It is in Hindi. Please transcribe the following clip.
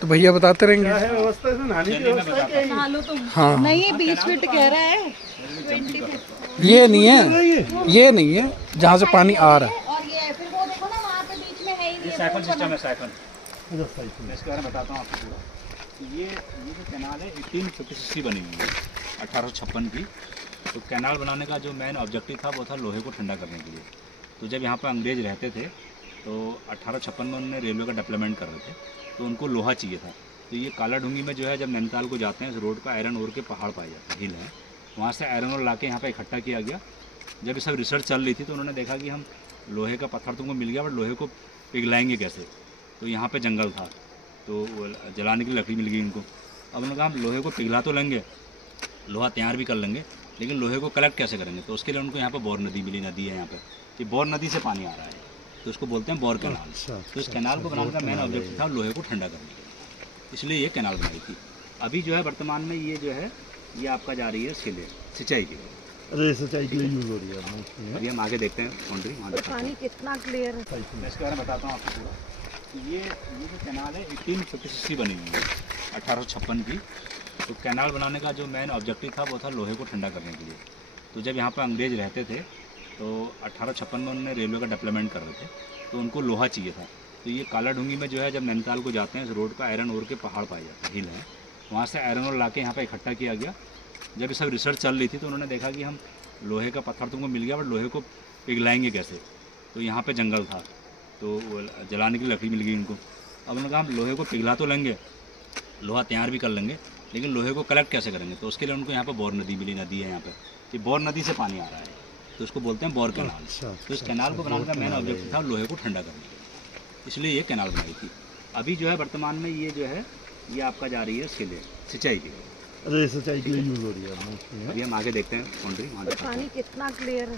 तो भैया बताते रहेंगे। क्या है व्यवस्था इसमें, नहाने की व्यवस्था क्या है? नहा लो तुम। हाँ नहीं 20 फीट कह रहा है। 20 फीट ये नहीं है, ये नहीं है जहाँ से पानी आ रहा है। और ये फिर वो देखो ना वहाँ पे बीच में है ही नहीं। साइफन सिस्टम है, साइफन। व्यवस्था इसमें। मैं इसके बारे में बताता हूँ आपको पूरा। ये जो कैनाल है 1856 बनी हुई है, 1856 की। तो कैनाल बनाने का जो मेन ऑब्जेक्टिव था वो था लोहे को ठंडा करने के लिए। तो जब यहाँ पर अंग्रेज़ रहते थे तो 1856 में उन्होंने रेलवे का डेवलपमेंट कर रहे थे, तो उनको लोहा चाहिए था। तो ये काला ढूंगी में जो है जब नैनीताल को जाते हैं इस रोड पर आयरन ओर के पहाड़ पाए जाते हैं, हिल हैं, वहाँ से आयरन ओर ला के यहाँ पर इकट्ठा किया गया। जब ये सब रिसर्च चल रही थी तो उन्होंने देखा कि हम लोहे का पत्थर तुमको मिल गया बट लोहे को पिघलाएंगे कैसे। तो यहाँ पे जंगल था तो जलाने की लकड़ी मिल गई इनको। अब उन्होंने कहा हम लोहे को पिघला तो लेंगे, लोहा तैयार भी कर लेंगे, लेकिन लोहे को कलेक्ट कैसे करेंगे। तो उसके लिए उनको यहाँ पर बौर नदी मिली, नदी है यहाँ पर, ये बौर नदी से पानी आ रहा है, तो उसको बोलते हैं बौर कैनाल। तो इस कैनाल को बनाने का मेन ऑब्जेक्टिव था लोहे को ठंडा करने के लिए, इसलिए ये कैनाल बनाई थी। अभी जो है वर्तमान में ये जो है ये आपका जा रही है सिंचाई के लिए। अरे सिंचाई के लिए यूज हो रही है। अभी हम आगे देखते हैं बाउंड्री वहाँ देखते हैं। पानी कितना क्लियर है। मैं इसके बारे में बताता हूँ आपको पूरा। तो ये जो कैनाल है 1856 बनी हुई है, 1856 की। तो कैनाल बनाने का जो मेन ऑब्जेक्टिव था वो था लोहे को ठंडा करने के लिए। तो जब यहाँ पर अंग्रेज़ रहते थे तो 1856 में उन्होंने रेलवे का डेवलपमेंट कर रहे थे, तो उनको लोहा चाहिए था। तो ये काला ढूंगी में जो है जब नैनीताल को जाते हैं इस रोड पर आयरन ओर के पहाड़ पाए जाते हैं, हिल हैं, वहाँ से आयरन ओर ला के यहाँ पर इकट्ठा किया गया। जब ये सब रिसर्च चल रही थी तो उन्होंने देखा कि हम लोहे का पत्थर तुमको मिल गया बट लोहे को पिघलाएंगे कैसे। तो यहाँ पे जंगल था तो जलाने की लकड़ी मिल गई इनको। अब उन्होंने कहा हम लोहे को पिघला तो लेंगे, लोहा तैयार भी कर लेंगे, लेकिन लोहे को कलेक्ट कैसे करेंगे। तो उसके लिए उनको यहाँ पर बौर नदी मिली, नदी है यहाँ पर, ये बौर नदी से पानी आ रहा है, तो उसको बोलते हैं बौर कैनाल। तो इस कैनाल को बनाने का मेन ऑब्जेक्टिव था लोहे को ठंडा करने के लिए, इसलिए ये कैनाल बनाई थी। अभी जो है वर्तमान में ये जो है ये आपका जा रही है सिंचाई के लिए। अरे सिंचाई के लिए यूज हो रही है। अभी हम आगे देखते हैं बाउंड्री वहाँ देखते हैं। पानी कितना क्लियर है।